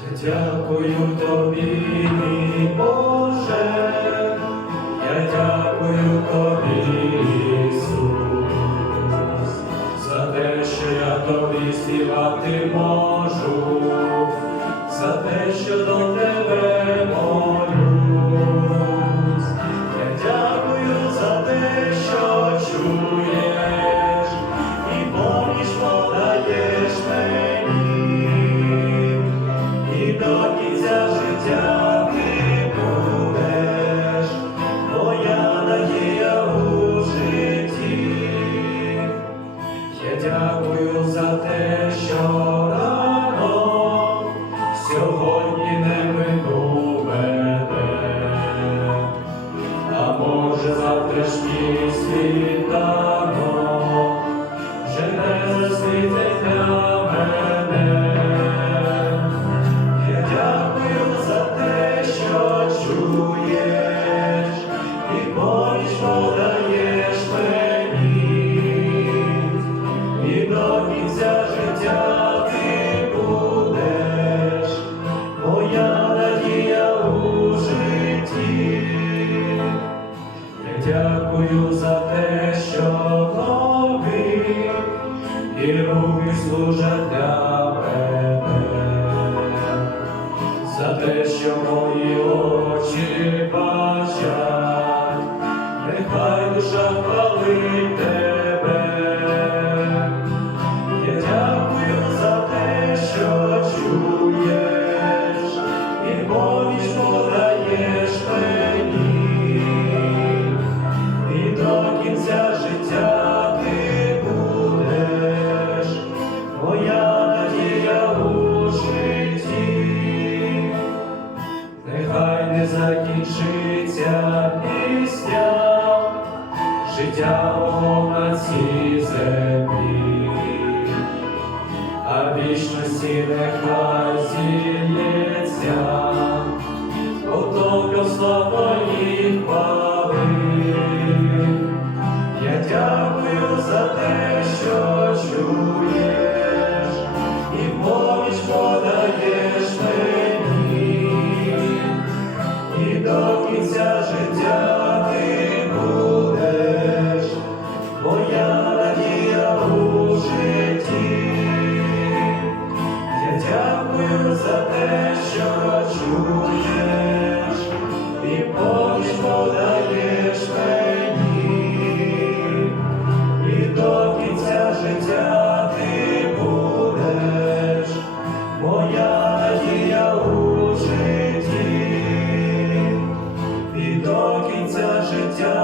Дякую тобі, мій Боже, я дякую тобі, Ісус, за те, що я тобі співати можу, за те, що до тебе молюсь. А може завтрашній світанок вже не засвітить мене. Я дякую за те, що чуєш дякую за те, що нові і руки служать для мене за те, що мої очі бачать, нехай душа хвалить тебе. Закінчиться пісня, життя мого на цій землі, а вічності нехай зілється, потоком слава за те, що чуєш, і поміч мені, і до кінця життя ти будеш, моя надія у житті, і до кінця життя